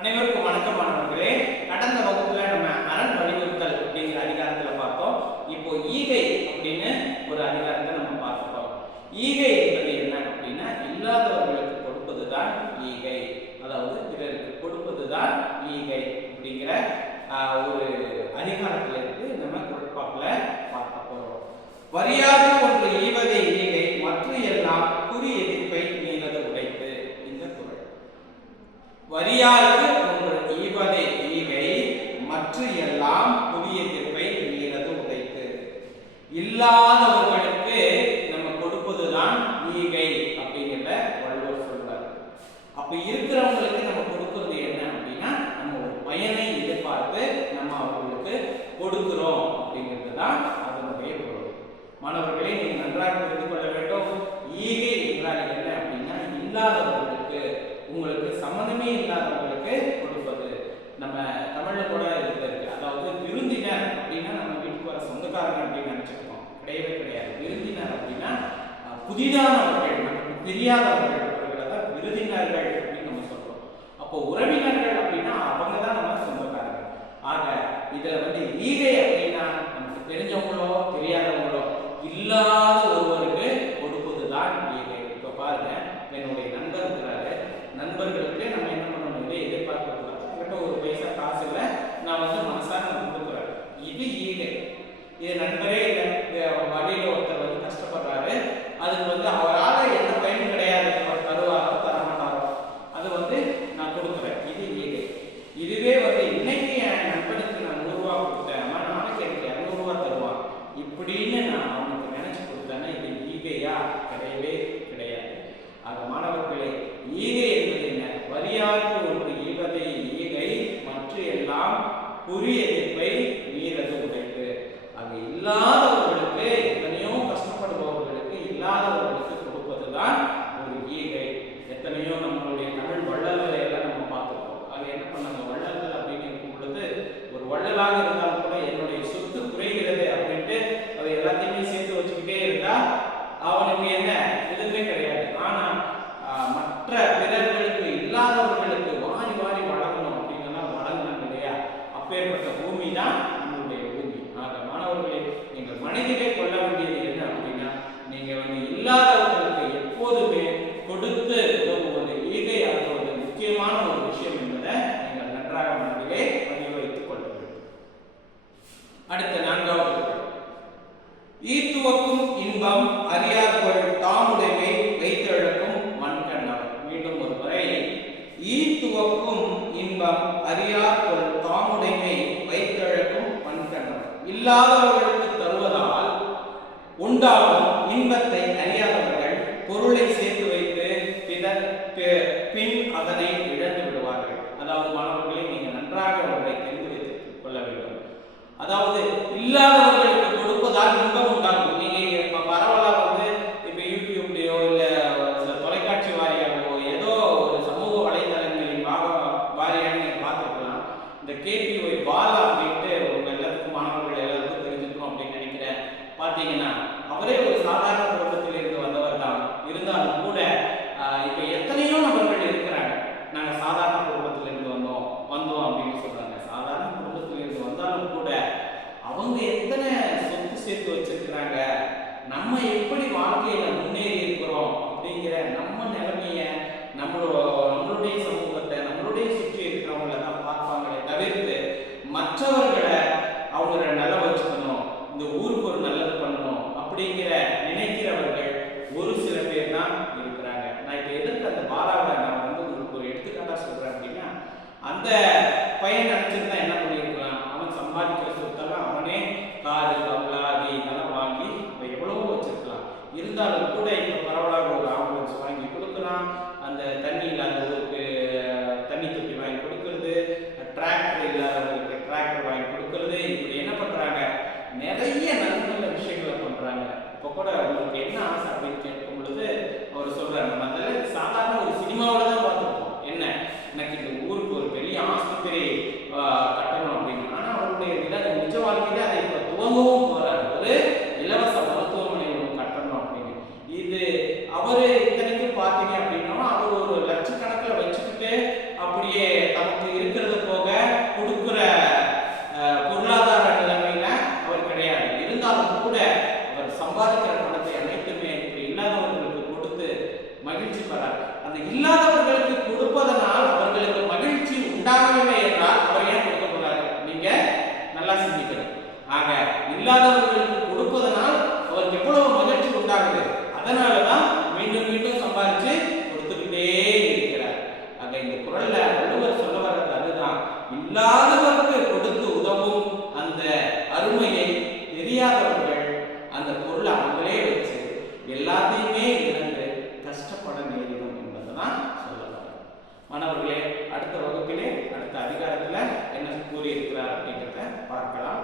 அனைவருக்கும் வணக்கம் மாணவர்களே. கடந்த வகுப்புல நம்ம அரண் வலியுறுத்தல் அப்படிங்கிற அதிகாரத்துல பார்த்தோம். இப்போ ஈகை அப்படின்னு ஒரு அதிகாரத்தை நம்ம பார்க்கிறோம். ஈகை என்பது என்ன அப்படின்னா, இல்லாதவர்களுக்கு கொடுப்பதுதான் ஈகை, அதாவது பிறருக்கு கொடுப்பதுதான் ஈகை அப்படிங்கிற ஒரு அதிகாரத்துல இருக்கு. நம்ம குறட்பாக்குல பார்க்க போறோம். வரியாக ஒன்று ஈவதை ஈகை, மற்ற எல்லாம் குறி எதிர்ப்பை நீரது உடைத்து. இந்த குறள் வரியாக ஒன்று ஈவதை ஈகை, மற்ற எல்லாம் குறி எதிர்ப்பை நீரது உடைத்து. இல்லாதவர்களுக்கு நம்ம கொடுப்பதுதான் ஈகை அப்படிங்கிற வள்ளுவர் சொல்றார். அப்ப இருக்கிறவங்களுக்கு நம்ம கொடுக்கிறது என்ன அப்படின்னா, நம்ம ஒரு பயனை எதிர்பார்த்து நம்ம அவர்களுக்கு கொடுக்கிறோம் அப்படிங்கிறது தான் அதனுடைய பொருள். மாணவர்களே, நீங்க நன்றாக புரிந்து கொள்ள வேண்டும். ஈகை என்றால் என்ன அப்படின்னா, இல்லாதவர்களுக்கு, உங்களுக்கு சம்மந்தமே இல்லாதவர்களுக்கு கொடுப்பது. நம்ம தமிழ்ல கூட இருக்கு, அதாவது விருந்தினர் அப்படின்னா நம்ம வீட்டுக்கு வர சொந்தக்காரங்க அப்படின்னு நினைச்சிருக்கோம். கிடையவே கிடையாது. விருந்தினர் அப்படின்னா புதிதானவர்கள், நமக்கு தெரியாதவர்கள், அவர்களை தான் விருந்தினர்கள் அப்படின்னு நம்ம சொல்றோம். அப்போ உறவினர்கள் அப்படின்னா அவங்க தான் நம்ம சொந்தக்காரர்கள். ஆக இதுல ஈகை அப்படின்னா நமக்கு தெரிஞ்சவங்களோ தெரியாதவங்களோ இல்லாத ஒருவருக்கு கொடுப்பதுதான் ஈகை. இப்ப பாருங்க, என்னுடைய நண்பர் இருக்கிறாரு. நண்பர்களுக்கு நம்ம என்ன பண்ணணும், இதை எதிர்பார்க்க கூடாது. என்கிட்ட ஒரு பைசா காசு இல்லை, நான் மனசார கொடுக்குறேன், இது ஈகை. இது நண்பரே இல்லை, வழியில ஒருத்தர் கஷ்டப்படுறாரு, அதுக்கு அவரால் எந்த பயனும் கிடையாது, அவர் தருவாரோ தரமாட்டாரோ, அது நான் கொடுக்குறேன், இது ஈகை. இதுவே இன்னைக்கு என் நண்பனுக்கு நான் 100 ரூபா கொடுத்தேன், நாளைக்கு எனக்கு 200 ரூபா தருவான் இப்படின்னு நான் அவனுக்கு நினைச்சு கொடுத்தேன்னா இது ஈகையா? கிடையவே கிடையாது. ஆக மாணவர்களே, ஈகை என்பது என்ன? வரியாருக்கு ஒன்று ஈவதை ஈகை, மற்ற எல்லாம் குறி எதிர்ப்பை மீறது உடைத்து. அது இல்லாதவர்களுக்கு, எத்தனையோ கஷ்டப்படுபவர்களுக்கு, இல்லாதவர்களுக்கு கொடுப்பதுதான் ஒரு ஈகை. எத்தனையோ நம்மளுடைய தமிழ் வள்ளல்களை எல்லாம் நம்ம பார்த்துருக்கோம். அது என்ன பண்ணாங்க, வள்ளல்கள் அப்படின்னு இருக்கும் பொழுது, ஒரு வள்ளலாக இருந்தாலும் கூட என்னுடைய சொத்து குறைகிறது அப்படின்ட்டு அதை எல்லாத்தையுமே சேர்த்து வச்சுக்கிட்டே இருந்தா அவனுக்கு என்ன எதுவுமே கிடையாது. ஆனா மற்ற பிறர்களுக்கு, இல்லாதவர்களுக்கு வாரி வாரி வழங்கணும் அப்படின்னா வழங்கினாங்க இல்லையா? அப்பேற்பட்ட பூமி தான் நம்மளுடைய பூமி. ஆக மாணவர்களே, நீங்கள் மனதிலே கொள்ள வேண்டியது என்ன அப்படின்னா, நீங்க இல்லாதவர்களுக்கு எப்போதுமே கொடுத்து உதவுவது, ஈகை ஆகுவது முக்கியமான ஒரு விஷயம் என்பதை நீங்கள் நன்றாக மனதிலே பதிவு வைத்துக் கொள்ள வேண்டும். அடுத்த 4வது, ஈத்துவக்கும் இன்பம் அறியார்கள் தாமுடைமை வைத்தெழுக்கும் மண்கண்ணவர். மீண்டும் ஒரு முறை, ஈத்துவக்கும் இன்பம் அறியார்கள் தாமுடைமை வைத்தெழுக்கும் மண்கண்ணவர். இல்லாதவர்களுக்கு தருவதால் உண்டாகும் இன்பத்தை அறியாதவர்கள் பொருளை சேர்த்து வைத்து பின் அதனை இழந்து விடுவார்கள். அதாவது மாணவர்களை, நீங்கள் நன்றாக ஒன்றை தெரிந்து வைத்துக் கொள்ள வேண்டும். அதாவது இல்லாதவர்களுக்கு கொடுப்பதால் இன்பம் உண்டாகும். நீங்க இப்ப பரவலா இப்ப யூடியூப்லயோ இல்ல தொலைக்காட்சி வாரியாகவோ ஏதோ ஒரு சமூக வலைதளங்களின் வாரியாக நீங்க பார்த்துக்கலாம். இந்த KPY பாலா அப்படின்ட்டு உங்க எல்லாத்துக்கும், மாணவர்கள் எல்லாருக்கும் தெரிஞ்சுக்கணும் அப்படின்னு நினைக்கிறேன். பாத்தீங்கன்னா அவரே ஒரு சாதாரண குடும்பத்தில் இருந்து வந்தவர் தான். இருந்தாலும் கூட இப்ப எத்தனையோ நபர்கள் இருக்கிறாங்க, நாங்க சாதாரண குடும்பத்தில் இருந்து வந்தோம் அப்படின்னு சொல்றாங்க. சாதாரண குடும்பத்தில் இருந்து வந்தாலும் கூட அவங்க எத்தனை சொத்து சேர்த்து வச்சிருக்கிறாங்க, நம்ம எப்படி வாழ்க்கையில முன்னேறி இருக்கிறோம் அப்படிங்கிற நம்ம நிலைமைய, நம்மளுடைய சமூகத்தை, நம்மளுடைய சுற்றி இருக்கிறவங்களை தான் பார்ப்பாங்களே தவிர்த்து மற்றவர்களை அவங்கள நல்லா வச்சுக்கணும், இந்த ஊருக்கு ஒரு நல்லது பண்ணணும் அப்படிங்கிற நினைக்கிறவர்கள் ஒரு சில பேர் தான் இருக்கிறாங்க. நான் இப்ப எதற்கு அந்த பாலாவை நான் உங்களுக்கு ஒரு எடுத்துக்காட்டா சொல்றேன் அப்படின்னா, அந்த பையன் நினைச்சிருந்தா என்ன பண்ணிருக்கலாம், அவன் சம்பாதிக்கிற சொத்தெல்லாம் அவனே காரு கவுளாதி இதெல்லாம் வாங்கி எவ்வளவோ வச்சிருக்கலாம். இருந்தாலும் கூட இப்ப பரவலாக ஒரு ஆம்புலன்ஸ் வாங்கி கொடுக்கலாம், அந்த தண்ணி இல்லாதவங்களுக்கு தண்ணி தொட்டி வாங்கி கொடுக்கறது, டிராக்டர் இல்லாதவங்களுக்கு டிராக்டர் வாங்கி கொடுக்கறது, இப்படி என்ன பண்றாங்க, நிறைய நல்ல நல்ல விஷயங்களை பண்றாங்க. இப்ப கூட உங்களுக்கு என்ன ஆசை அப்படின்னு கேட்கும் பொழுது அவர் சொல்றாரு, நம்ம அதில் சாதாரண ஒரு சினிமாவில தான் பார்த்துருப்போம், என்ன எனக்கு இந்த ஊருக்கு ஒரு பெரிய ஆஸ்பத்திரி கட்டணும் அப்படின்னு. ஆனா அவருடைய நிஜ வாழ்க்கையில அதை இப்ப துவங்கவும் போறாரு, ஒரு இலவச மருத்துவமனை கட்டணும் அப்படின்னு. இது அவரு இத்தனைக்கும் பார்த்தீங்க அப்படின்னா அவர் ஒரு லட்சக்கணக்கில் வச்சுக்கிட்டு அப்படியே தமக்கு அந்த இல்லாதவர்களுக்கு கொடுப்பதனால் அவர்களுக்கு மகிழ்ச்சி உண்டாகவில்லை என்றால் அவர் ஏன் கொடுக்க போறாரு? நீங்க நல்லா சிந்திக்கணும். ஆக இல்லாதவர்களுக்கு கொடுப்பதனால் அவருக்கு எவ்வளவு மகிழ்ச்சி உண்டாகுது, அதனாலதான் மீண்டும் மீண்டும் சம்பாதிச்சு கொடுத்துக்கிட்டே இருக்கிறார். ஆக இந்த குறள்ல வள்ளுவர் சொல்ல வர்றது அதுதான், இல்லாதவருக்கு கொடுத்து உதவும் அந்த அருமையை தெரியாதவர்கள் அந்த பொருளை அவங்களே வச்சு எல்லாத்தையுமே இழந்து கஷ்டப்பட நேரிடும் என்பதுதான் சொல்லலாம். மாணவர்களே, அடுத்த வகுப்பிலே அடுத்த அதிகாரத்துல என்ன கூறியிருக்கிறார் அப்படிங்கிறத பார்க்கலாம்.